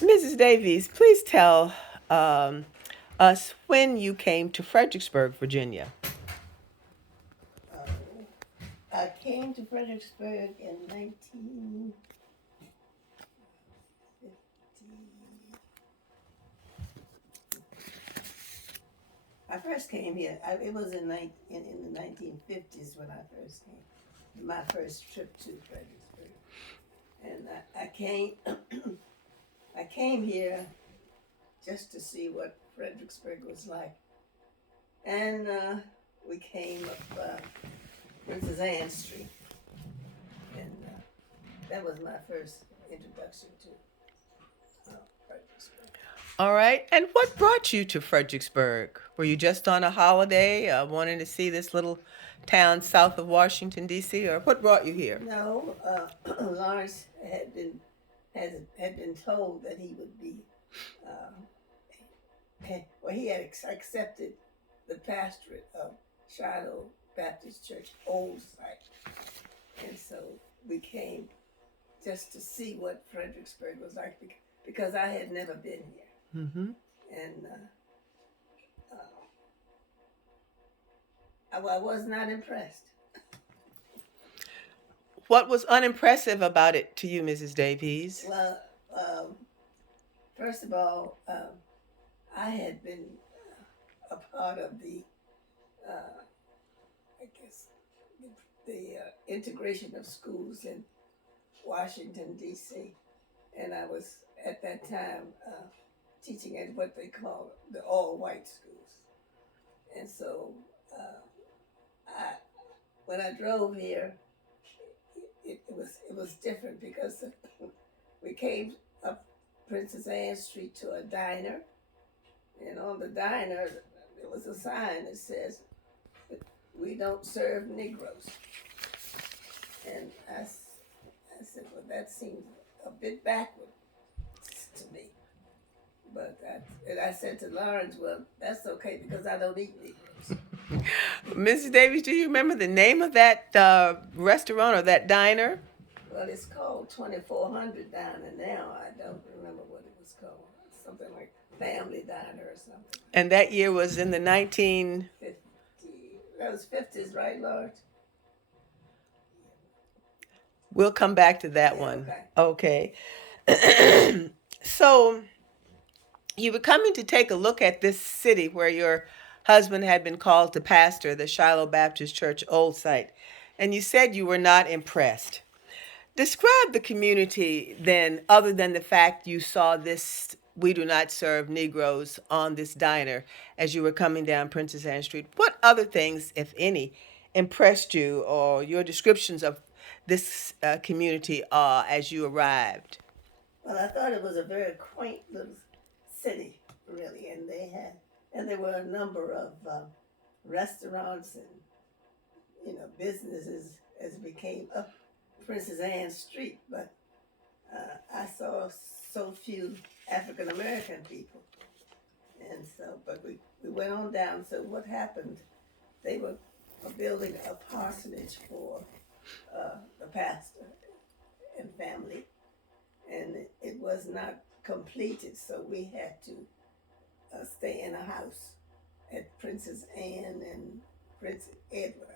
Mrs. Davies, please tell um, us when you came to Fredericksburg, Virginia. Oh, I came to Fredericksburg in 1950. I first came here. It was in the 1950s when I first came. My first trip to Fredericksburg, and I came. I came here just to see what Fredericksburg was like, and we came up Princess Anne Street, and that was my first introduction to Fredericksburg. All right. And what brought you to Fredericksburg? Were you just on a holiday, wanting to see this little town south of Washington, D.C., or what brought you here? No, Lawrence had been told that he would be. Uh, well, he had accepted the pastorate of Shiloh Baptist Church Old Site, and so we came just to see what Fredericksburg was like because I had never been here, Mm-hmm. and I was not impressed. What was unimpressive about it to you, Mrs. Davies? Well, first of all, I had been a part of uh, I guess, the integration of schools in Washington, D.C., and I was at that time teaching at what they call the all-white schools, and so I, when I drove here, it was different because we came up Princess Anne Street to a diner, and on the diner there was a sign that says, "We don't serve Negroes." And I said, "Well, that seems a bit backward to me." But and I said to Lawrence, "Well, that's okay because I don't eat Negroes." Mrs. Davies, do you remember the name of that restaurant or that diner? Well, it's called 2400 Diner now. I don't remember what it was called. Something like Family Diner or something. And that year was in the 19. 50. That was 50s, right, Lawrence? We'll come back to that Yeah, one. okay. Okay. So you were coming to take a look at this city where your husband had been called to pastor the Shiloh Baptist Church Old Site, and you said you were not impressed. Describe the community then, other than the fact you saw this "We do not serve Negroes" on this diner as you were coming down Princess Anne Street. What other things, if any, impressed you, or your descriptions of this community as you arrived? Well, I thought it was a very quaint little city, really, and there were a number of restaurants and businesses as we came up Princess Anne Street, but I saw so few African American people, and so but we went on down. So what happened? They were building a parsonage for the pastor and family, and it was not completed, so we had to stay in a house at Princess Anne and Prince Edward.